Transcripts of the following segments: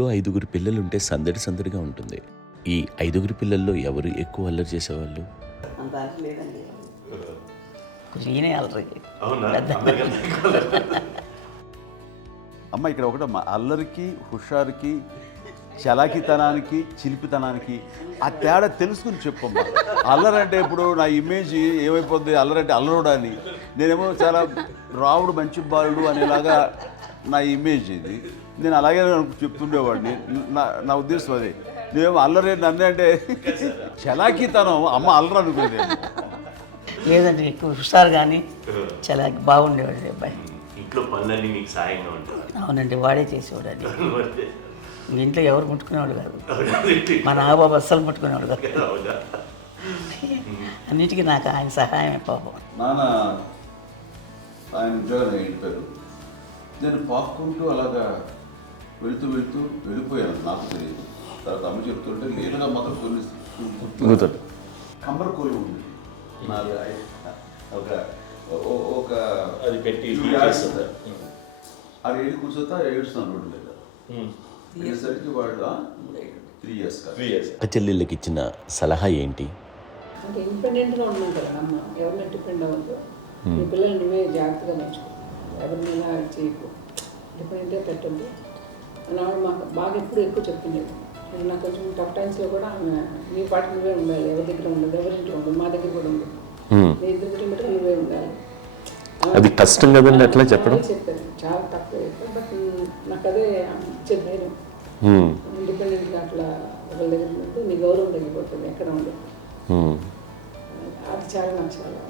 ఇంట్లో 5గురు పిల్లలుంటే సందడి సందడిగా ఉంటుంది. ఈ 5గురు పిల్లల్లో ఎవరు ఎక్కువ అల్లరి చేసేవాళ్ళు? అంత అల్లరి లేదండి. ఈయనే అల్లరి. అమ్మ ఇక్కడ ఒకటమ్మా, అల్లరికి, హుషారుకి, చలాకితనానికి, చిలిపితనానికి ఆ తేడా తెలుసుకుని చెప్పమ్మా. అల్లరంటే ఇప్పుడు నా ఇమేజ్ ఏమైపోద్ది, అల్లరంటే అల్లరుడు అని, నేనేమో చాలా రావుడు మంచి బాలుడు అనేలాగా నా ఇమేజ్ ఇది. నేను అలాగే చెప్తుండేవాడిని. నా ఉద్దేశం అదే. నేనేమో అల్లరి నన్ను అంటే చలాకితనం, అమ్మ అల్లరు అనుకునేది. లేదంటే ఎక్కువ హుషారు కానీ చాలా బాగుండేవాడు అబ్బాయి. ఇంట్లో పనులన్నీ మీకు సాయంగా ఉంటాయి? అవునండి, వాడే చేసేవాడు. అది ఇంట్లో ఎవరు ముట్టుకునేవాడు కాదు. మా నాగబాబు అస్సలు ముట్టుకునేవాడు కాదు. అన్నిటికీ నాకు ఆయన సహాయమే పాపం. నాన్న ఆయన ఉద్యోగం వెళ్ళిపోయారు. నేను పాక్కుంటూ అలాగా వెళుతూ వెళ్ళిపోయాను, నాకు తెలియదు. తర్వాత అమ్మ చెప్తుంటే నేరుగా మాత్రం కొన్ని కంబర్ కోలు ఉంది నాది. ఒక అది పెట్టి అది ఏడు కూర్చోతా ఏడుస్తున్నాను రోడ్డు మీద. అయ్యేసరికి వాళ్ళు 3 years చెల్లెళ్ళకి ఇచ్చిన సలహా ఏంటి? అంటే ఇండిపెండెంట్గా ఉన్నాం కదా అమ్మ, ఎవరిని డిపెండ్ అవ్వద్దు. మీ పిల్లలు నువ్వే జాగ్రత్తగా నేర్చుకో, ఎవరినైనా చేయకు, డిపెండెంట్గా పెట్టద్దు అని ఆవిడ మాకు బాగా ఎప్పుడు ఎక్కువ చెప్తుండేది. నాకు కొంచెం టఫ్ టైమ్స్లో కూడా ఆమె నీ పాటు నువ్వే ఉండాలి, ఎవరి దగ్గర ఉండదు, ఎవరింట్లో ఉండదు, మా దగ్గర కూడా ఉండదు, నీ ఇద్దరు కిలోమీటర్గా నువ్వే ఉండాలి. అది కష్టం కదండి అట్లా చెప్పడం. చెప్పారు, చాలా తక్కువ చెప్పారు. బట్ నాకు అదే ఇచ్చే ధైర్యం. ఇండిపెండెంట్గా అట్లా ఒకరి దగ్గర ఉంటే నీ గౌరవం తగ్గిపోతుంది, ఎక్కడ ఉండదు. అది చాలా నాకు చాలా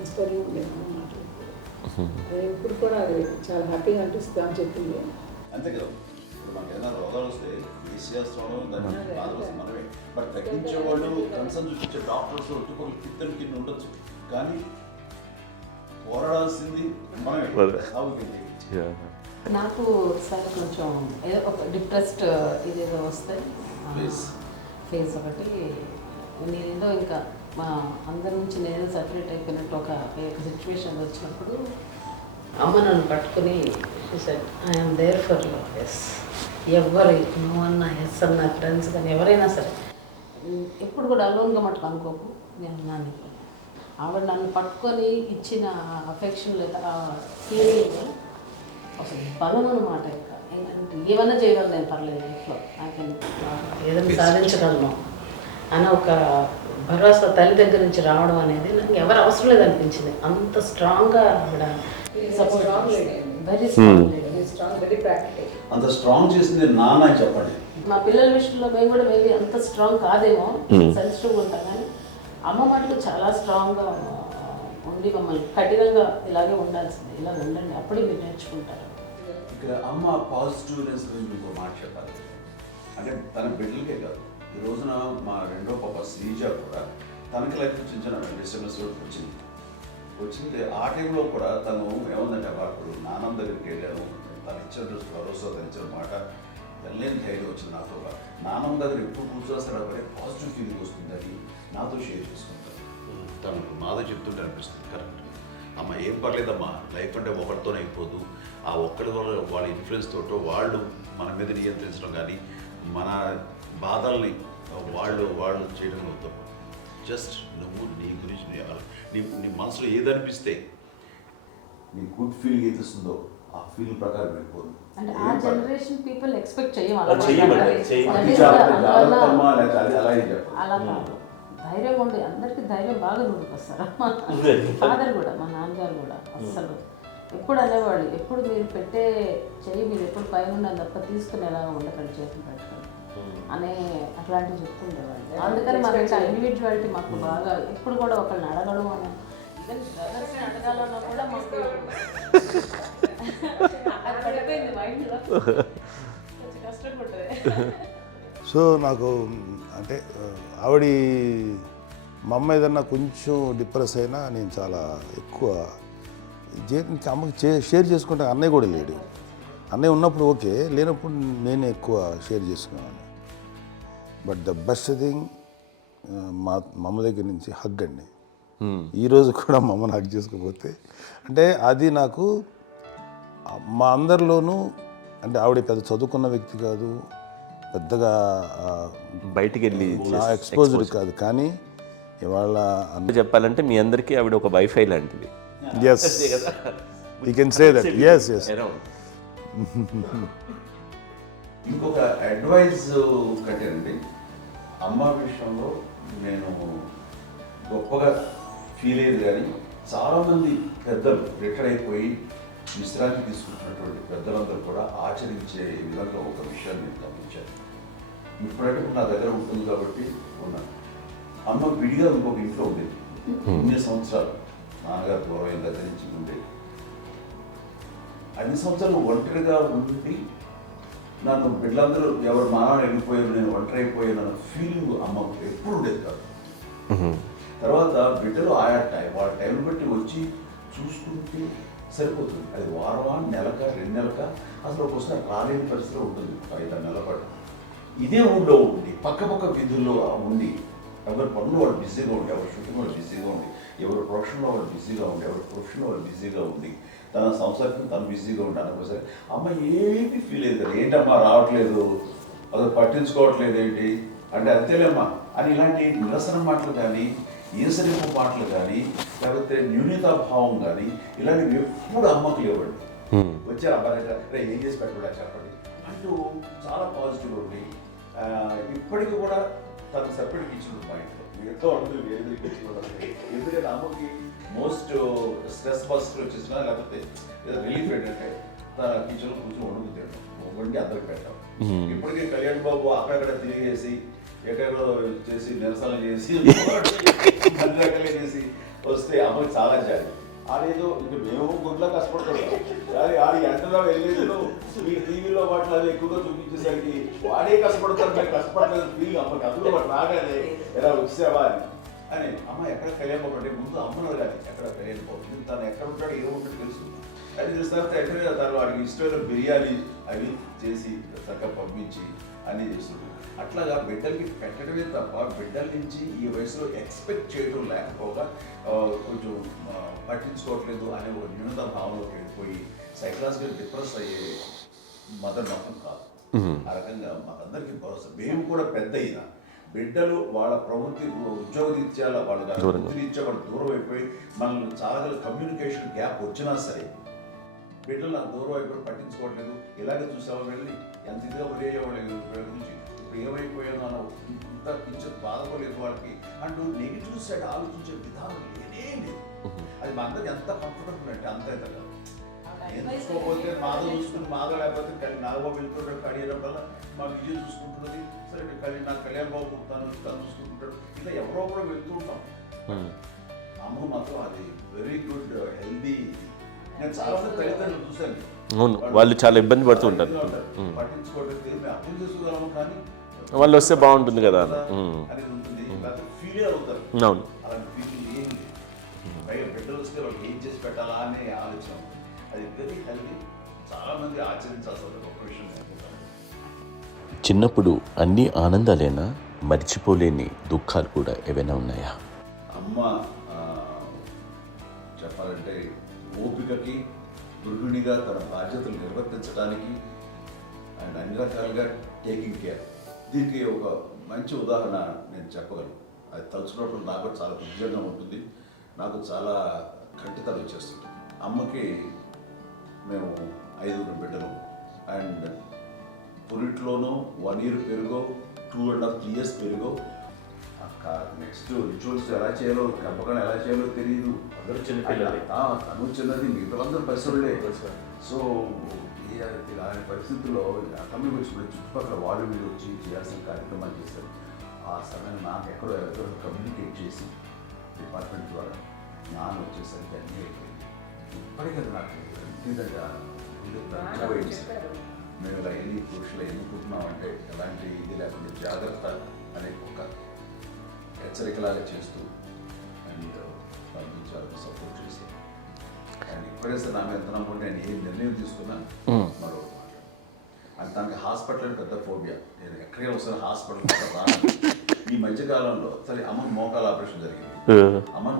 ఇన్స్పైరింగ్ ఉండేది మాటలు. అది ఇప్పుడు కూడా అది చాలా హ్యాపీగా అనిపిస్తుంది అని చెప్పింది. అంతే కదా, ఇప్పుడు మనకి ఏదైనా రోగాలు వస్తే వేసేస్తాం, దాన్ని బాధపడుతుంది మనమే. బట్ తగ్గించే వాళ్ళు, కన్సర్న్ చూపించే డాక్టర్స్ ఒట్టుకోలు కిత్తలు కింద ఉండొచ్చు, కానీ పోరాడాల్సింది మనమే. నాకు సార్ కొంచెం ఏదో ఒక డిప్రెస్డ్ ఇదేదో వస్తే ఫేస్ ఒకటి, నేనేదో ఇంకా మా అందరి నుంచి నేను సపరేట్ అయిపోయినట్టు ఒక సిచ్యువేషన్ వచ్చినప్పుడు అమ్మ నన్ను పట్టుకుని I'm there for you. Yes, ఎవరు నువ్వు అన్నా, ఎస్ అన్న, ఫ్రెండ్స్ కానీ ఎవరైనా సరే ఎప్పుడు కూడా అలోన్గా మటుకు అనుకోకు, నేను నాన్న. ఆవిడ నన్ను పట్టుకొని ఇచ్చిన అఫెక్షన్ లేదా ఫీలింగ్ అసలు బలం అన్నమాట. ఇంకా ఏమన్నా చేయగలను నేను, పర్లేదు లైఫ్లో నాకు ఏదైనా సాధించగలను అన్న ఒక భరోసా తల్లి దగ్గర నుంచి రావడం అనేది నాకు ఎవరు అవసరం లేదనిపించింది. అంత స్ట్రాంగ్గా ఆవిడ support, very strong, very practical. అంత స్ట్రాంగ్ చేసింది నాన్న చెప్పండి. మా పిల్లల విషయంలో మేము కూడా మేబీ అంత స్ట్రాంగ్ కాదేమో, సెన్సిటివ్గా ఉంటాం, కానీ అమ్మ మటుకు చాలా స్ట్రాంగ్గా ఉండి మమ్మల్ని కఠినంగా ఇలాగే ఉండాల్సింది, ఇలా ఉండండి, అప్పుడే మీరు నేర్చుకుంటారు. ఇక్కడ అమ్మ పాజిటివ్నెస్ గురించి ఇంకో మాట చెప్పాలి. అంటే తన బిడ్డలకే కాదు, ఈ రోజున మా రెండో పాప శ్రీజ కూడా తనకి లైఫ్ చిన్న చిన్న డిస్టర్బెన్స్ వచ్చింది. ఆ టైంలో కూడా తను ఏముందంటే, అప్పుడు నాన్నమ్మ దగ్గరికి వెళ్ళాను, తను ఇచ్చిన భరోసా, తను ఇచ్చిన మాట వెళ్ళలేని ధైర్యం వచ్చింది నాతో. నాన్నమ్మ దగ్గర ఎప్పుడు కూర్చోస్తాడు అప్పుడే పాజిటివ్ ఫీలింగ్ వస్తుంది, అది నాతో షేర్ చేసుకుంటాను. తను నాతో చెప్తుంటే అనిపిస్తుంది, కరెక్ట్ అమ్మ, ఏం పర్లేదమ్మా, లైఫ్ అంటే ఒకరితోనే అయిపోదు, ఆ ఒక్కడి వల్ల వాళ్ళ ఇన్ఫ్లుయెన్స్ తోటో వాళ్ళు మన మీద నియంత్రించడం కానీ, మన బాధల్ని వాళ్ళు చేయడం అవుతాం. జస్ట్ నువ్వు నీ గురించి నీ మనసులో ఏదనిపిస్తే, నీ గుడ్ ఫీలింగ్ ఏదిస్తుందో ఆ ఫీలింగ్ ప్రకారం వెళ్ళిపోదు. అంటే ఆ జనరేషన్ పీపుల్ ఎక్స్పెక్ట్ అలా కాదు, ధైర్యం ఉండి అందరికీ ధైర్యం బాగా నూరుకొస్తారు. ఫాదర్ కూడా, మా నాన్నగారు కూడా అస్సలు ఎప్పుడు అనేవాళ్ళు, ఎప్పుడు మీరు పెట్టే చెయ్యి మీరు ఎప్పుడు పైన ఉండాలి తప్ప తీసుకుని ఎలా ఉండకండి, చేతులు పెట్టుకొని అనే అట్లాంటివి చెప్తుండేవాళ్ళు. అందుకని మాకు ఇండివిజువాలిటీ మాకు బాగా, ఎప్పుడు కూడా ఒకళ్ళని అడగడం అని, ఈవెన్ బ్రదర్స్ని అడగాలన్నా కూడా మాకు పడిపోయింది మైండ్లో, కొంచెం కష్టపడ్డది. సో నాకు అంటే ఆవిడ మా అమ్మ ఏదన్నా కొంచెం డిప్రెస్ అయినా నేను చాలా ఎక్కువ అమ్మకి షేర్ చేసుకుంటే, అన్నయ్య కూడా లేడు. అన్నయ్య ఉన్నప్పుడు ఓకే, లేనప్పుడు నేనే ఎక్కువ షేర్ చేసుకున్నాను. బట్ ద బెస్ట్ థింగ్ మా అమ్మ దగ్గర నుంచి హగ్ అండి. ఈరోజు కూడా మా అమ్మని హగ్ చేసుకోకపోతే, అంటే అది నాకు మా అందరిలోనూ, అంటే ఆవిడ పెద్ద చదువుకున్న వ్యక్తి కాదు, పెద్దగా బయటికి వెళ్ళి నా ఎక్స్పోజర్ కాదు, కానీ ఇవాళ చెప్పాలంటే మీ అందరికీ ఆవిడ ఒక వైఫై లాంటిది. Yes you can say that. Yes yes ఇంకొక అడ్వైజ్ కట్టండి, అమ్మ విషయంలో నేను గొప్పగా ఫీల్ అయ్యేది, కానీ చాలామంది పెద్దలు రిటైర్ అయిపోయి విశ్రాంతి తీసుకుంటున్నటువంటి పెద్దలందరూ కూడా ఆచరించే విధంగా ఒక విషయాన్ని నేను గమనించాను. ఇప్పుడంటే నా దగ్గర ఉంటుంది కాబట్టి ఉన్నాను. అమ్మ విడిగా ఇంకొక ఇంట్లో ఉండేది, 9 సంవత్సరాలు నాన్నగారు దూరం దగ్గర నుంచి ఉండేది. 5 సంవత్సరాలు ఒంటరిగా ఉండి నన్ను బిడ్డలందరూ ఎవరు మానవులు వెళ్ళిపోయారు, నేను ఒంటరి అయిపోయాను అన్న ఫీలింగ్ అమ్మకు ఎప్పుడు ఉండేది కాదు. తర్వాత బిడ్డలు ఆయా వాళ్ళ టైం బట్టి వచ్చి చూసుకుంటే సరిపోతుంది. అది వారమా, నెలక, 2 నెలక, అసలు ఒకసారి రాలేని పరిస్థితిలో ఉంటుంది. 5-6 నెలల పాటు ఇదే ఊళ్ళో ఉండి పక్క విధుల్లో ఉండి ఎవరి పనులు వాళ్ళు బిజీగా ఉండి, ఎవరి షూటింగ్ వాళ్ళు బిజీగా ఉండి, ఎవరి ప్రొఫెషన్లో వాళ్ళు బిజీగా ఉండి, ఎవరి ప్రొఫెషన్లో వాళ్ళు బిజీగా ఉండి, తన సంసారం తను బిజీగా ఉంటాను అనుకోసరి అమ్మ ఏమీ ఫీల్ అయ్యేది కదా, ఏంటమ్మా రావట్లేదు, అసలు పట్టించుకోవట్లేదు ఏంటి అంటే అంతేలేమ్మా అని ఇలాంటి నిరసన మాటలు కానీ, ఈసరింపు మాటలు కానీ, లేకపోతే న్యూనతాభావం కానీ ఇలాంటివి ఎప్పుడు అమ్మకు లేవండి. వచ్చారు అబ్బాయి ఏం చేసి పెట్టడా చెప్పండి అంటూ చాలా పాజిటివ్ ఉండి ఇప్పటికీ కూడా తను సెపరేట్ కిచెన్ మా ఇంట్లో మిగతా అందరూ వేరే కిచెన్. ఎందుకంటే అమ్మకి మోస్ట్ స్ట్రెస్ బస్టర్ వచ్చేసినా లేకపోతే రిలీఫ్ ఏంటంటే తన కిచెన్లో కూర్చొని వండుకు వండి అందరికి పెట్టాం. ఇప్పటికీ కళ్యాణ్ బాబు అక్కడక్కడ తిరిగేసి ఎక్కడెక్కడో చేసి నిరసనలు చేసి అన్ని రకాలు చేసి వస్తే అమ్మకి చాలా జాలి. ఆడేదో ఇంక మేము గుడ్లా కష్టపడుతున్నాం, కానీ ఆడి ఎంతలో వెళ్ళేదో మీ టీవీలో వాటిలో అది ఎక్కువగా చూపించేసరికి వాడే కష్టపడతారు, మేము కష్టపడలేదు ఫీల్ అమ్మకి. అందులో వాడు రాగానే ఎలా వచ్చావా అని అమ్మ ఎక్కడ కళ్యాణ్ బాబు అంటే ముందు అమ్మను కానీ ఎక్కడ కళ్యాణ్ బాబు తను ఎక్కడ ఉంటాడో ఏముంటుందో తెలుసు. అది తెలిసిన తర్వాత ఎక్కడ తను వాడికి ఇష్టమైన బిర్యానీ అవి చేసి చక్కగా పంపించి అన్నీ చేస్తుంటాడు. అట్లాగా బిడ్డలకి పెట్టడమే తప్ప బిడ్డల నుంచి ఈ వయసులో ఎక్స్పెక్ట్ చేయడం లేకపోగా కొంచెం పట్టించుకోవట్లేదు అనే ఒక న్యూనత భావనలోకి వెళ్ళిపోయి సైకలాజికల్ డిప్రెస్ అయ్యే మదర్ మాత్రం కాదు. ఆ రకంగా మాకందరికీ భరోసా. మేము కూడా పెద్ద అయినా బిడ్డలు వాళ్ళ ప్రవృత్తి ఉద్యోగరీత్యాల వాళ్ళు వృత్తిరీత్యా వాళ్ళు దూరం అయిపోయి మనల్ని చాలా కమ్యూనికేషన్ గ్యాప్ వచ్చినా సరే బిడ్డలు నాకు దూరం అయిపోయి పట్టించుకోవట్లేదు. ఇలాగే చూసావా వెళ్ళి ఎంత ఇదిగా వదిలేయేవాళ్ళు గురించి ఇప్పుడు ఏమైపోయాను అన్న ఇంత కించెం బాధపడలేదు వాళ్ళకి అంటూ నెగిటివ్ సైడ్ ఆలోచించే విధానం లేనే లేదు. అది మా అందరికి ఎంత కంఫర్టబుల్ అంటే అంత ఇంతగా ఎంచుకోకపోతే మాధవ చూసుకుని మాధవ లేకపోతే నాగబాబు వెళ్తుంటాడు కడియడం వల్ల మా విజయం చూసుకుంటున్నది. సరే నాకు కళ్యాణ్ బాబు తను చూసుకుంటుంటాడు. ఇలా ఎవరో కూడా వెళ్తూ ఉంటాం. అమ్మ మాత్రం అది వెరీ గుడ్ హెల్దీ. నేను చాలా మంది తల్లిదండ్రులు చూశాను, వాళ్ళు చాలా ఇబ్బంది పడుతూ ఉంటారు, పట్టించుకోవట్లేదు, మేము అర్థం చేసుకోగలము కానీ వాళ్ళు వస్తే బాగుంటుంది కదా అనేది ఉంటుంది. ఫీల్ అవుతారు. అవును, అలాంటి ఫీలింగ్ ఏం లేదు. పైగా బిడ్డలు వస్తే వాళ్ళకి ఏం చేసి పెట్టాలా అనే ఆలోచన. అది వెరీ హెల్దీ. చాలా మంది ఆచరించాల్సిన గొప్ప విషయం. చిన్నప్పుడు అన్ని ఆనందాలేనా, మర్చిపోలేని దుఃఖాలు కూడా ఏవైనా ఉన్నాయా? అమ్మ చెప్పాలంటే ఓపికకి, గృహిణిగా తన బాధ్యతలు నిర్వర్తించడానికి అండ్ అన్ని రకాలుగా టేకింగ్ కేర్. దీనికి ఒక మంచి ఉదాహరణ నేను చెప్పగలను. అది తలుచుకోవడం నాకు చాలా ఉద్యోగంగా ఉంటుంది, నాకు చాలా కంటితలు వచ్చేస్తుంది. అమ్మకి మేము 5 బిడ్డలు అండ్ పురిట్లోనూ 1 year పెరుగో, 2.5 years పెరుగో. నెక్స్ట్ రిచువల్స్ ఎలా చేయాలో, పెంపకం ఎలా చేయాలో తెలియదు. అందరూ చిన్నపిల్లలే. తను చిన్నది, మిగతాందరూ పరిసరులే. సో అలాంటి పరిస్థితుల్లో కమ్యూనిటీ వచ్చిన చుట్టుపక్కల వాళ్ళు వీళ్ళు వచ్చి చేయాల్సిన కార్యక్రమాలు చేశారు. ఆ సమయంలో నాకు ఎక్కడో కమ్యూనికేట్ చేసి డిపార్ట్మెంట్ ద్వారా నాన్న వచ్చేసరికి అన్నీ అయిపోయింది. ఇప్పటికీ నాకు ఇంటిదగ్గర మేము ఇలా ఎన్ని పురుషులు ఎన్నుకుంటున్నామంటే ఎలాంటి ఇది లేకుండా జాగ్రత్త అనే ఒక హెచ్చరికలాగా చేస్తూ అండ్ పంపించాలని సపోర్ట్ చేసి అండ్ ఇప్పుడైతే నా మీద ఎంత నమ్ముకుంటే నేను ఏ నిర్ణయం తీసుకున్నా మరో అండ్ తనకి హాస్పిటల్ పెద్ద ఫోబియా. నేను ఎక్కడికి వస్తాను హాస్పిటల్ రాను. ఈ మధ్యకాలంలో సరే అమ్మకి మోకాల ఆపరేషన్ జరిగింది. అమ్మను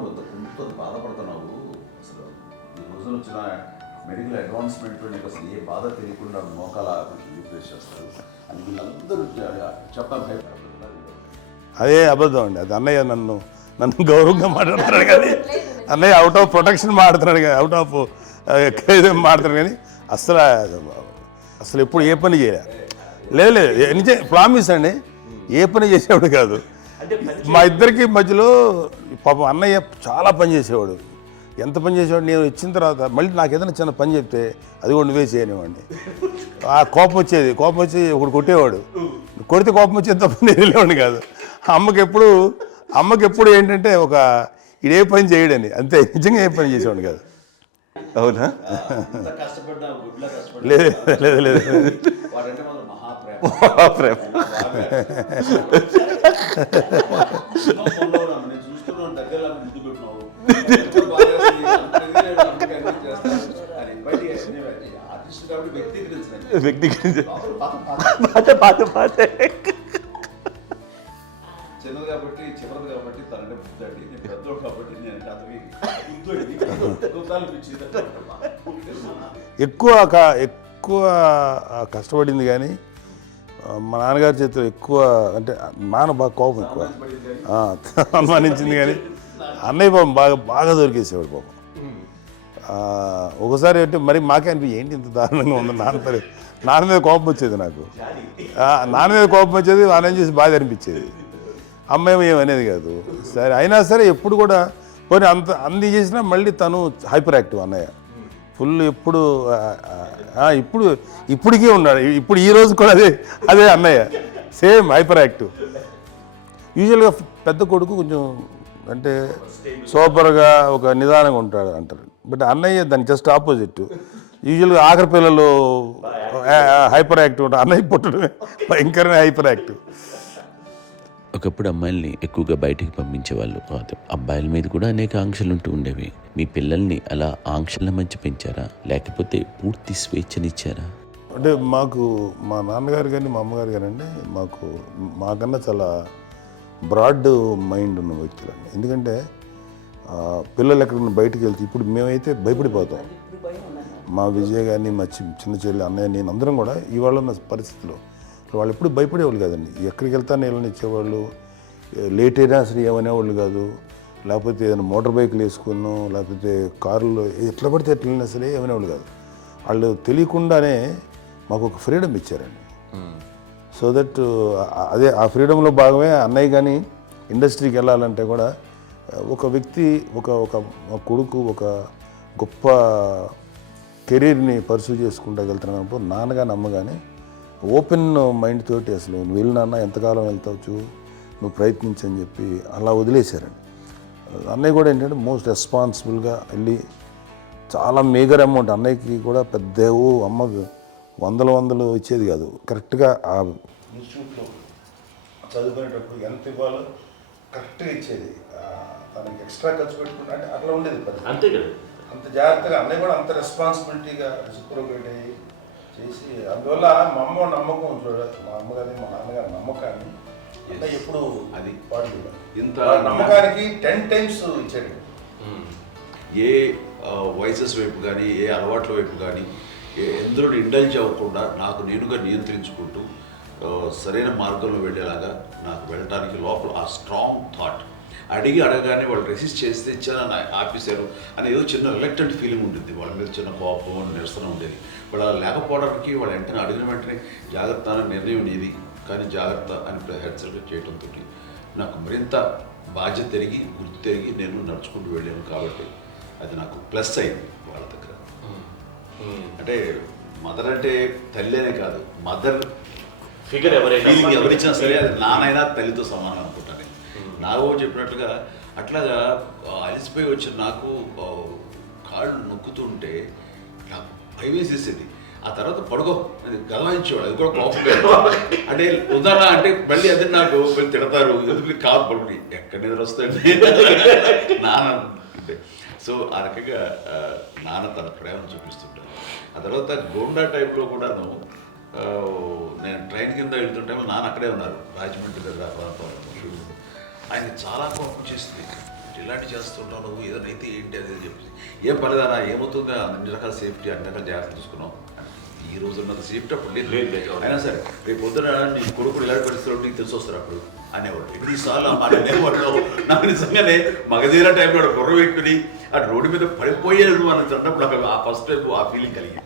కొంత బాధపడుతున్నావు, అసలు ఈ రోజున వచ్చిన మెడికల్ అడ్వాన్స్మెంట్ నీకు అసలు ఏ బాధ తెలియకుండా మోకాల రీప్లేస్ చేస్తారు అని వీళ్ళందరూ చెప్పాలి భయపడుతున్నారు. అదే అబద్ధం అండి. అది అన్నయ్య నన్ను గౌరవంగా మాట్లాడుతున్నాడు కానీ అన్నయ్య అవుట్ ఆఫ్ ప్రొటెక్షన్ మాట్లాడుతున్నాడు కానీ అవుట్ ఆఫ్ మాట్లాడుతున్నాడు కానీ అసలు ఎప్పుడు ఏ పని చేయలే. లేదు నిజం ప్రామిస్ అండి, ఏ పని చేసేవాడు కాదు. మా ఇద్దరికి మధ్యలో పాపం అన్నయ్య చాలా పని చేసేవాడు. ఎంత పని చేసేవాడు, నేను ఇచ్చిన తర్వాత మళ్ళీ నాకు ఏదైనా చిన్న పని చెప్తే అది కూడా నువ్వే చేయనివ్వండి. ఆ కోపం వచ్చి ఒకడు కొట్టేవాడు, కొడితే కోపం వచ్చేది తప్ప నేను వెళ్ళేవాడిని కాదు. అమ్మకి ఎప్పుడు ఏంటంటే ఒక ఇదే పని చేయడని, అంతే. నిజంగా ఏ పని చేసేవాడిని కాదు. అవునా? కష్టపడ్డా గుడ్లా కష్టపడ్డా లేదు వాడంటే మాత్రం మహాప్రేమ. నేను చూస్తున్నాను దగ్గర ముందు పెట్టినావు ఆర్టిస్ట్ కాబట్టి వ్యక్తీకరించిన చిన్నది కాబట్టి చివరిది కాబట్టి తనంటే బుద్ధండి, నేను పెద్దోడు కాబట్టి నేను అతని ఎక్కువ కష్టపడింది కానీ మా నాన్నగారి చేతిలో ఎక్కువ అంటే నాన్న బాగా కోపం ఎక్కువ అనుమానించింది కానీ అన్నయ్య పాపం బాగా దొరికేసేవాడు పాపం. ఒకసారి అంటే మరి మాకే అనిపి ఏంటి ఇంత దారుణంగా ఉంది నాన్న మీద కోపం వచ్చేది నాకు. నాన్న మీద కోపం వచ్చేది, ఆయన చేసి బాధ అనిపించేది. అమ్మాయి ఏమనేది కాదు. సరే అయినా సరే ఎప్పుడు కూడా పోనీ అంది చేసినా మళ్ళీ తను హైపర్ యాక్టివ్ అన్నయ్య ఫుల్. ఇప్పటికీ ఉన్నాడు. ఇప్పుడు ఈ రోజు కూడా అదే అన్నయ్య సేమ్ హైపర్ యాక్టివ్. యూజువల్గా పెద్ద కొడుకు కొంచెం అంటే సూపర్గా ఒక నిదానంగా ఉంటాడు అంటారు. బట్ అన్నయ్య దాని జస్ట్ ఆపోజిట్. యూజువల్గా ఆఖరి పిల్లలు హైపర్ యాక్టివ్ ఉంటారు, అన్నయ్య పుట్టడమే భయంకరమైన హైపర్ యాక్టివ్. ఒకప్పుడు అమ్మాయిల్ని ఎక్కువగా బయటికి పంపించేవాళ్ళు కాదు, అబ్బాయిల మీద కూడా అనేక ఆంక్షలు ఉంటూ ఉండేవి. మీ పిల్లల్ని అలా ఆంక్షల మధ్య పెంచారా, లేకపోతే పూర్తి స్వేచ్ఛనిచ్చారా? అంటే మాకు మా నాన్నగారు కానీ మా అమ్మగారు కానీ అండి మాకన్నా చాలా బ్రాడ్ మైండ్ ఉన్న వ్యక్తులండి. ఎందుకంటే పిల్లలు ఎక్కడన్నా బయటకు వెళ్తే ఇప్పుడు మేమైతే భయపడిపోతాం. మా విజయ్ కానీ మా చిన్న చెల్లి అన్నయ్య నేను అందరం కూడా ఇవాళ ఉన్న పరిస్థితిలో వాళ్ళు ఎప్పుడు భయపడేవాళ్ళు కాదండి. ఎక్కడికి వెళ్తాను నీళ్ళని ఇచ్చేవాళ్ళు, లేట్ అయినా అసలు ఏమనేవాళ్ళు కాదు. లేకపోతే ఏదైనా మోటార్ బైక్లు వేసుకున్నాం, లేకపోతే కారులో ఎట్లా పడితే ఎట్లయినా సరే ఏమనేవాళ్ళు కాదు. వాళ్ళు తెలియకుండానే మాకు ఒక ఫ్రీడమ్ ఇచ్చారండి. సో దట్ అదే ఆ ఫ్రీడంలో భాగమే అన్నయ్య కానీ ఇండస్ట్రీకి వెళ్ళాలంటే కూడా ఒక వ్యక్తి ఒక కొడుకు ఒక గొప్ప కెరీర్ని పర్సూ చేసుకుంటూ వెళ్తున్నప్పుడు నాన్నగాని అమ్మగానే ఓపెన్ మైండ్ తోటి అసలు నువ్వు వెళ్ళినా ఎంతకాలం వెళ్తావు, నువ్వు ప్రయత్నించని చెప్పి అలా వదిలేశారండి. అన్నయ్య కూడా ఏంటంటే మోస్ట్ రెస్పాన్సిబుల్గా వెళ్ళి చాలా మేజర్ అమౌంట్ అన్నయ్యకి కూడా పెద్ద అమ్మకు వందలు ఇచ్చేది కాదు. కరెక్ట్గా ఆ ఇన్స్టిట్యూట్లో చదువుకునేటప్పుడు ఎంత ఇవ్వాలో కరెక్ట్గా ఇచ్చేది. తనకి ఎక్స్ట్రా ఖర్చు పెట్టుకుంటే అంటే అట్లా ఉండేది అంతే కదా. అంత జాగ్రత్తగా అన్నయ్య కూడా అంత రెస్పాన్సిబిలిటీగా రెసిప్రోకేట్ అయ్యి చేసి అందువల్ల మా అమ్మ నమ్మకం మా అమ్మగారి మా నాన్నగారి నమ్మకాన్ని అన్నయ్య ఎప్పుడు అది పాడు ఇంత నమ్మకానికి 10 times ఇచ్చాడు. ఏ వయసెస్ వైపు కానీ ఏ అలవాట్ల వైపు కానీ ఎందులో ఇండల్జ్ అవ్వకుండా నాకు నేనుగా నియంత్రించుకుంటూ సరైన మార్గంలో వెళ్ళేలాగా నాకు వెళ్ళడానికి లోపల ఆ స్ట్రాంగ్ థాట్ అడగగానే వాళ్ళు రెసిస్ట్ చేస్తే ఇచ్చానని ఆపేశారు అని ఏదో చిన్న రిలక్టెంట్ ఫీలింగ్ ఉంటుంది. వాళ్ళ మీద చిన్న కోపం నిరసన ఉండేది. వాళ్ళు అలా లేకపోవడానికి వాళ్ళు వెంటనే అడిగిన వెంటనే జాగ్రత్త అనే నిర్ణయం నీది కానీ జాగ్రత్త అని హెచ్చరిక చేయడంతో నాకు మరింత బాధ్యత తిరిగి గుర్తు తిరిగి నేను నడుచుకుంటూ వెళ్ళాను. కాబట్టి అది నాకు ప్లస్ అయింది వాళ్ళ దగ్గర. అంటే మదర్ అంటే తల్లి అనే కాదు, మదర్ ఫిగర్ ఎవరిచ్చినా సరే అది నానైనా తల్లితో సమానం అనుకుంటాను. నాకు చెప్పినట్లుగా అట్లాగా అలిసిపోయి వచ్చిన నాకు కాళ్ళు నొక్కుతుంటే నాకు భయం వేసేసేది. ఆ తర్వాత పడుకో అది గదవాయించేవాడు, అది కూడా కోపం. అంటే ఉదాహరణ అంటే మళ్ళీ అదే నాకు తిడతారు, ఎందుకు కాదు పడుకుని ఎక్కడ నిద్ర వస్తాయండి నాన్న అంటే. సో ఆ రకంగా నాన్న తన ప్రేమను చూపిస్తుంటాను. ఆ తర్వాత గోండా టైప్లో కూడాను నేను ట్రైన్ కింద వెళ్తుంటే నాన్న అక్కడే ఉన్నారు, రాజమండ్రి దగ్గర ప్రాంతంలో. ఆయనకి చాలా కోపం చేస్తుంది. ఇలాంటి చేస్తుంటావు నువ్వు, ఏదైనా అయితే ఏంటి అనేది చెప్పి, ఏం పర్లేదన్నా ఏమవుతుందో అన్ని రకాల సేఫ్టీ అన్ని రకాల జాగ్రత్తలు తీసుకున్నాం. ఈ రోజు ఉన్నంత సేఫ్టీ అప్పుడు లేదు. అయినా సరే రేపు పొద్దున నీ కొడుకులు ఇలాంటి పరిస్థితులు నీకు తెలిసి వస్తారు అప్పుడు అనేవాడు. ఇప్పుడు ఈ సార్లు అనేవాళ్ళు నాకు నిజంగానే మగధీర టైంలో గుర్ర పెట్టుకుని ఆ రోడ్డు మీద పడిపోయేది అని అన్నప్పుడు నాకు ఆ ఫస్ట్ టైం ఆ ఫీలింగ్ కలిగింది.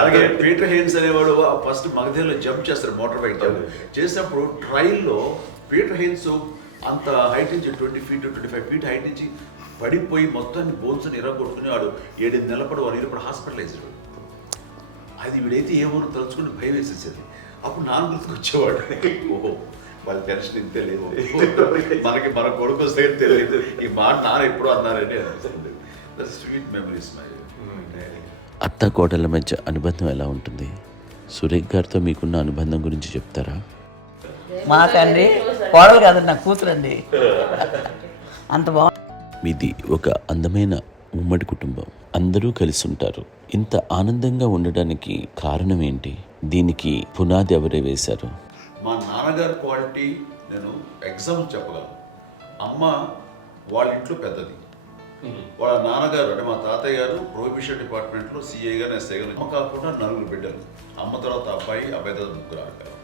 అలాగే పీటర్ హెయిన్స్ అనేవాడు ఫస్ట్ మగధీరలో జంప్ చేస్తారు, మోటార్ బైక్ జంప్ చేసినప్పుడు ట్రైల్లో పీటర్ హెయిన్స్ అంత హైట్ నుంచి 20 feet 25 feet హైట్ నుంచి పడిపోయి మొత్తాన్ని బోన్స్ ఇరగొట్టుకుని వాడు 7 నెలల పాటు 1 year హాస్పిటలైజ్డ్. అది వీడైతే ఏమో తలుచుకుని భయం వేసేసేది. అప్పుడు నాన్న గుర్తుకొచ్చేవాడు, ఓహో వాళ్ళ టెన్షన్ ఇంతే లేదు, మనకి మన కొడుకు వస్తే తెలియదు ఈ మాట నాన్న ఎప్పుడు అన్నారని అనిపిస్తుంది. Sweet memories my. అత్త కోడళ్ళ మధ్య అనుబంధం ఎలా ఉంటుంది? సురేఖ్ గారితో మీకున్న అనుబంధం గురించి చెప్తారా? మాకండి కోడలు కాదండి, నా కూతురండి. అంత బాగుంది. మీది ఒక అందమైన ఉమ్మడి కుటుంబం, అందరూ కలిసి ఉంటారు. ఇంత ఆనందంగా ఉండడానికి కారణం ఏంటి? దీనికి పునాది ఎవరే వేశారు? మా నాన్నగారి క్వాలిటీ నేను ఎగ్జాంపుల్ చెప్పగలను. అమ్మ వాళ్ళ ఇంట్లో పెద్దది, వాళ్ళ నాన్నగారు అంటే మా తాతయ్య గారు ప్రొహిబిషన్ డిపార్ట్మెంట్లో సిఐగా ఎస్ఐగా. అమ్మ కాకుండా 4 బిడ్డలు, అమ్మ తర్వాత అబ్బాయి తర్వాత 3 ఆడగారు.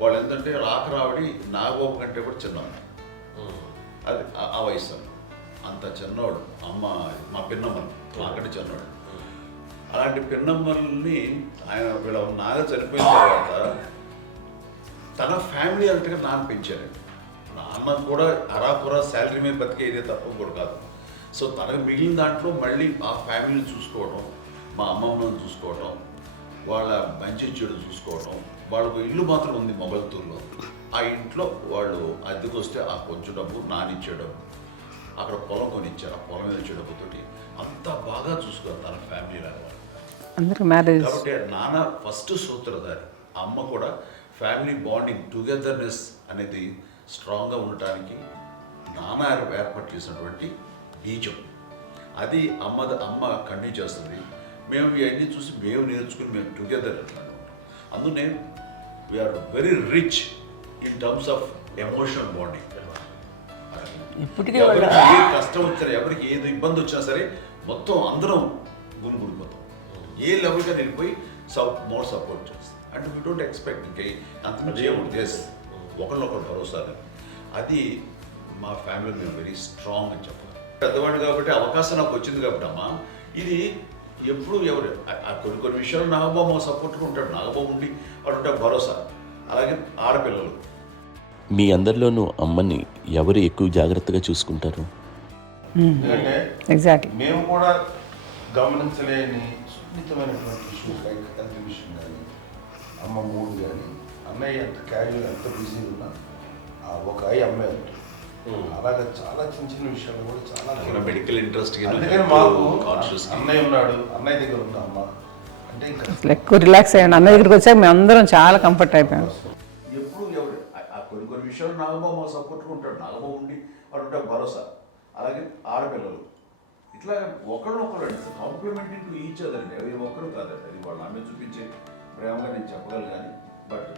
వాళ్ళు ఏంటంటే రాకరావడి నాగబాబు కంటే కూడా చిన్నవాడు. అది ఆ వయసు అంత చిన్నవాడు. అమ్మ మా పిన్నమ్మలు నాకంటే చిన్నవాడు. అలాంటి పిన్నమ్మల్ని ఆయన వీళ్ళ నాగ చనిపోయిన తర్వాత తన ఫ్యామిలీ అంతగా నాన్న పెంచారు. నాన్న కూడా అరాకురా శాలరీ మీద బతికేదే తప్ప కూడా కాదు. సో తనకు మిగిలిన దాంట్లో మళ్ళీ ఆ ఫ్యామిలీని చూసుకోవడం, మా అమ్మమ్మని చూసుకోవడం, వాళ్ళ మంచి చెడు చూసుకోవడం. వాళ్ళకు ఇల్లు మాత్రం ఉంది మొగల్తూరులో. ఆ ఇంట్లో వాళ్ళు అద్దెకు వస్తే ఆ కొంచెం డబ్బు నానిచ్చే డబ్బు, అక్కడ పొలం కొనిచ్చారు, ఆ పొలం మీద ఇచ్చే డబ్బుతోటి అంతా బాగా చూసుకోవాలి తన ఫ్యామిలీ లాగా. కాబట్టి నాన్న ఫస్ట్ సూత్రధారి. అమ్మ కూడా ఫ్యామిలీ బాండింగ్ టుగెదర్నెస్ అనేది స్ట్రాంగ్గా ఉండటానికి నాన్న ఏర్పాటు చేసినటువంటి బీజం. అది అమ్మ కంటిన్యూ చేస్తుంది. మేము ఇవన్నీ చూసి మేము నేర్చుకుని మేము టుగెదర్ అంటున్నాం. అందునే we are very rich in terms of emotional bonding. ఇప్పటికే ఎవరికి ఏ కష్టం వచ్చినా, ఎవరికి ఏది ఇబ్బంది వచ్చినా సరే మొత్తం అందరం గురిపోతాం. ఏ లెవెల్గా వెళ్ళిపోయి మోర్ సపోర్ట్ చేస్తాం. అంటే వీ డోంట్ ఎక్స్పెక్ట్ ఇంకే అంతమంది ఏముంటుంది ఒకరినొకరు భరోసా. అది మా ఫ్యామిలీ మేము వెరీ స్ట్రాంగ్ అని చెప్పాలి. పెద్దవాడు కాబట్టి అవకాశం నాకు వచ్చింది కాబట్టి అమ్మ ఇది ఎప్పుడు ఎవరు కొన్ని విషయాలు నాగబాబు సపోర్ట్గా ఉంటాడు. నాగబాబు ఉండి వాడు ఉంటే భరోసా. అలాగే ఆడపిల్లలు మీ అందరిలోనూ అమ్మని ఎవరు ఎక్కువ జాగ్రత్తగా చూసుకుంటారు? ఎందుకంటే ఎగ్జాక్ట్లీ మేము కూడా గమనించలేని సున్నితమైనటువంటి ఇష్యూస్ లైక్ హెల్త్ విషయం కానీ, అమ్మ మూడు కానీ, అన్నయ్య ఎంత క్యాజువల్ ఎంత బిజీ ఉన్నా ఒక అమ్మాయి ఉంటుంది. అలాగే చాలా చిన్న చిన్న విషయాలు కూడా చాలా మెడికల్ ఇంట్రెస్ట్. అందుకని మాకు అన్నయ్య ఉన్నాడు, అన్నయ్య దగ్గర ఉన్న అమ్మ అంటే ఇంకా ఎక్కువ రిలాక్స్ అయ్యాను. అన్న దగ్గరికి వచ్చాక మేము అందరం చాలా కంఫర్ట్ అయిపోయాం. ఎప్పుడు ఎవరు కొన్ని విషయాలు నాగబాబు సపోర్ట్గా ఉంటాడు. నాగబాబు ఉండి వాడు ఉంటే భరోసా. అలాగే ఆడపిల్లలు ఇట్లా ఒకరినొకరు అండి కాంప్లిమెంటింగ్ టు ఈచ్ అదర్ అండి. అవి ఒక్కరు కాదండి, అది వాళ్ళు ఆమె చూపించే ప్రేమగా నేను చెప్పగలను. కానీ బట్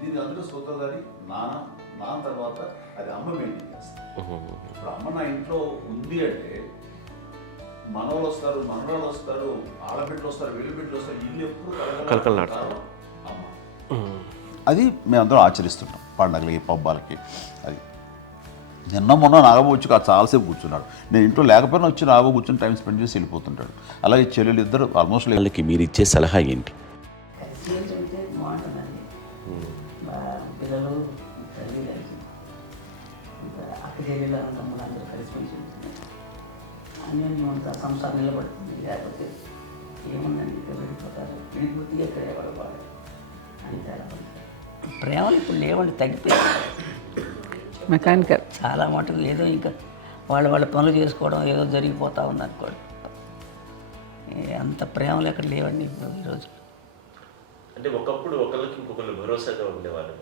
దీని అందరూ సూత్రధారి నాన్న తర్వాత అది అమ్మ మెయింటైన్ చేస్తుంది. ఇప్పుడు అమ్మ నా ఇంట్లో ఉంది అంటే మనవాళ్ళు వస్తారు, మనవాళ్ళు వస్తారు, ఆడబిడ్డలు వస్తారు, వీళ్ళ బిడ్డలు వస్తారు, ఇల్లు ఎప్పుడు కలకలాడతారు అమ్మ. అది మేమందరం ఆచరిస్తుంటాం పండగలకి పబ్బాలకి. అది నిన్న మొన్న నాగబాబు వచ్చి చాలాసేపు కూర్చున్నాడు. నేను ఇంట్లో లేకపోయినా వచ్చి నాగబాబు కూర్చొని టైం స్పెండ్ చేసి వెళ్ళిపోతుంటాడు. అలాగే చెల్లెలు ఇద్దరు ఆల్మోస్ట్ వాళ్ళకి మీరు ఇచ్చే సలహా ఏంటి? కలిసి ఉంటే బాగుంటుందండి. పిల్లలు తల్లి కలిసి ఇంకా అక్క చెల్లెలు తమ్ముడు అందరూ కలిసిమెలిసి ఉంటుంది. అన్నీ అంతా సంసారం నిలబడుతుంది. లేకపోతే ఏముందండి ఇక్కడ వెళ్ళిపోతారు, విడిపోతే ఇక్కడ ఎవరు వాడు అంతే. ప్రేమలు ఇప్పుడు లేవండి, తగ్గిపోయింది. మెకానికల్ చాలా మటుకు ఏదో ఇంకా వాళ్ళ పనులు చేసుకోవడం ఏదో జరిగిపోతూ ఉంది అనుకోండి. అంత ప్రేమలు ఎక్కడ లేవండి ఇప్పుడు ఈరోజు. అంటే ఒకప్పుడు ఒకళ్ళకి ఇంకొకళ్ళు భరోసాగా ఉండేవాళ్ళు.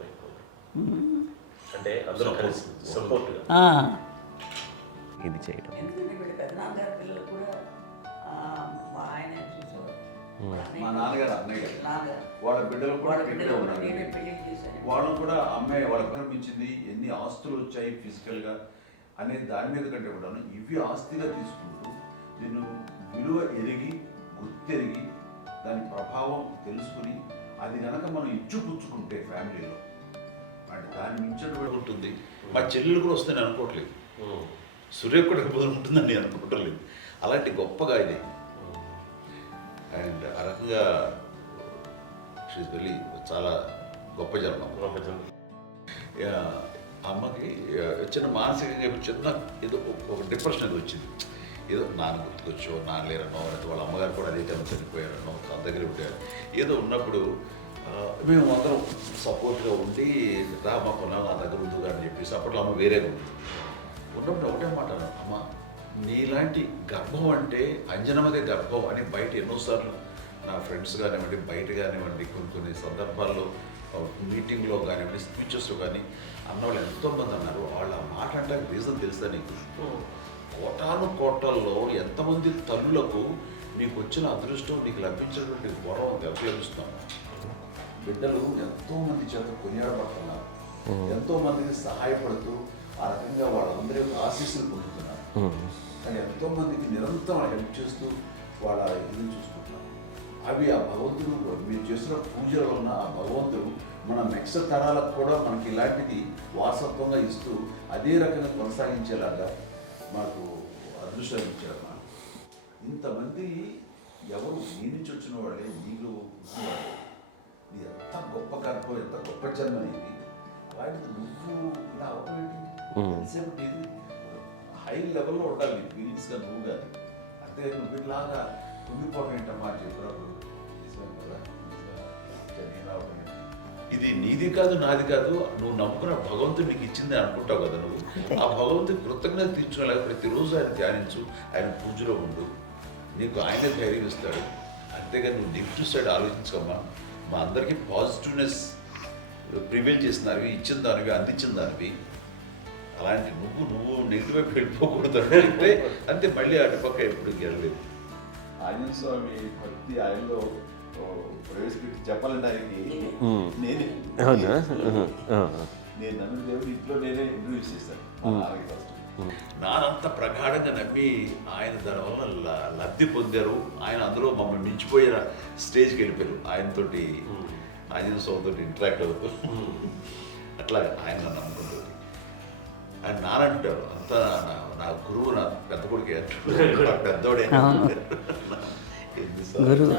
అంటే అందరూ కలిసి సపోర్ట్గా ఇది చేయడం. ఎందుకంటే వీళ్ళ పెద్దనాన్నగారి పిల్లలు కూడా ఆయన చూసేవారు. మా నాన్నగారు అన్నయ్య గారు నాన్నగారు వాళ్ళ బిడ్డలు కూడా వాళ్ళ ఇక్కడే బిడ్డలు కూడా ఉన్నారు. నేనే పెళ్లి చేశాను. వాళ్ళు కూడా అమ్మాయి వాళ్ళకి కనిపించింది. ఎన్ని ఆస్తులు వచ్చాయి ఫిజికల్గా అనే దాని మీద కంటే కూడాను ఇవి ఆస్తిగా తీసుకుంటూ నేను విలువ ఎరిగి గుర్తెరిగి దాని ప్రభావం తెలుసుకుని అది కనుక మనం ఇచ్చిపుచ్చుకుంటే ఫ్యామిలీలో అంటే దాని మించిన ఉంటుంది. మా చెల్లెలు కూడా వస్తుందని అనుకోవట్లేదు, సూర్య కూడా ఉంటుందని నేను అనుకోవట్లేదు. అలాంటి గొప్పగా ఇది అండ్ ఆ రకంగా షీఈ్ వెరీ చాలా గొప్ప జన్మ. అమ్మకి చిన్న మానసికంగా చిన్న ఏదో ఒక డిప్రెషన్ అది వచ్చింది. ఏదో నాన్న గుర్తుకొచ్చో, నాన్న లేరనో, లేకపోతే వాళ్ళ అమ్మగారు కూడా అదే టైం చనిపోయారనో, తన దగ్గర ఉంటారు ఏదో ఉన్నప్పుడు మేము అందరం సపోర్ట్గా ఉండి రామకున్నా నా దగ్గర ఉందిగా అని చెప్పేసి అప్పట్లో అమ్మ వేరేగా ఉంది. ఉన్నప్పుడు ఒకటే మాట అన్నాను, అమ్మ నీలాంటి గర్భం అంటే అంజనమ్మదే గర్భం అని బయట ఎన్నోసార్లు నా ఫ్రెండ్స్ కానివ్వండి, బయట కానివ్వండి, కొన్ని సందర్భాల్లో మీటింగ్లో కానివ్వండి, స్పీచెస్లో కానీ అన్నవాళ్ళు ఎంతోమంది అన్నారు. వాళ్ళ మాట అంటే రీజన్ తెలుసా నీకు? కోటాను కోటల్లో ఎంతమంది తల్లులకు నీకు వచ్చిన అదృష్టం, నీకు లభించినటువంటి గౌరవం లభిస్తున్నాం. బిడ్డలు ఎంతోమంది చేత కొనియాడబడుతున్నారు, ఎంతోమందికి సహాయపడుతూ ఆ రకంగా వాళ్ళందరి యొక్క ఆశీస్సులు పొందుతున్నారు. కానీ ఎంతోమందికి నిరంతరం హెల్ప్ చేస్తూ వాళ్ళ ఇది చూసుకుంటున్నారు. అవి ఆ భగవంతుడు మీరు చేస్తున్న పూజలో ఉన్న ఆ భగవంతుడు మన నెక్స్ట్ తరాలకు కూడా మనకి ఇలాంటిది వారసత్వంగా ఇస్తూ అదే రకంగా కొనసాగించేలాగా మాకు అదృష్టాన్ని ఇచ్చారు. ఇంతమంది ఎవరు నీ నుంచి వచ్చిన వాళ్ళే, నీకు నీ ఎంత గొప్ప గర్భం, ఎంత గొప్ప జన్మ ఇది. వాటికి నువ్వు ఇలా అవడం ఎంతసేపు ఇది హై లెవెల్లో ఉండాలి ఫీలింగ్స్గా నువ్వు కానీ. అంతే నువ్వు ఇలాగా కుంగిపోవడం ఏంటమ్మా చెప్పినప్పుడు ఇది నీది కాదు, నాది కాదు, నువ్వు నమ్ముకున్న భగవంతుడు నీకు ఇచ్చింది అనుకుంటావు కదా. నువ్వు ఆ భగవంతుడి కృతజ్ఞత తీర్చుకోలేక ప్రతిరోజు ఆయన ధ్యానించు, ఆయన పూజలో ఉండు, నీకు ఆయనే ధైర్యం ఇస్తాడు. అంతేగాని నువ్వు నెగిటివ్ సైడ్ ఆలోచించుకోమ్మా. మా అందరికీ పాజిటివ్నెస్ ప్రివైల్ చేసిన దానివి, ఇచ్చిన దానివి, అందించిన దానివి. అలాంటి నువ్వు నెగిటివ్ వైపు వెళ్ళిపోకూడదు అంటే అంతే. మళ్ళీ అటుపక్క ఎప్పుడు గెలలేదు. ఆంజనేయ స్వామి భక్తి ఆయనలో ప్రవేశపెట్టి చెప్పాలంటే ఆయనకి నేనే నేను నన్ను దేవుడు ఇంట్లో నేనే ఇంట్రడ్యూస్ చేశాను. నానంత ప్రగాఢంగా నమ్మి ఆయన దానివల్ల లబ్ధి పొందారు. ఆయన అందులో మమ్మల్ని మించిపోయే స్టేజ్కి వెళ్ళిపోయారు. ఆయనతోటి ఆంజనేయ స్వామితో ఇంటరాక్ట్ అవుతూ అట్లా ఆయన నమ్ముకుంటుంది. ఆయన నానంటారు అంతా నా గురువు, నా పెద్ద కొడుకు పెద్దోడే. గురువు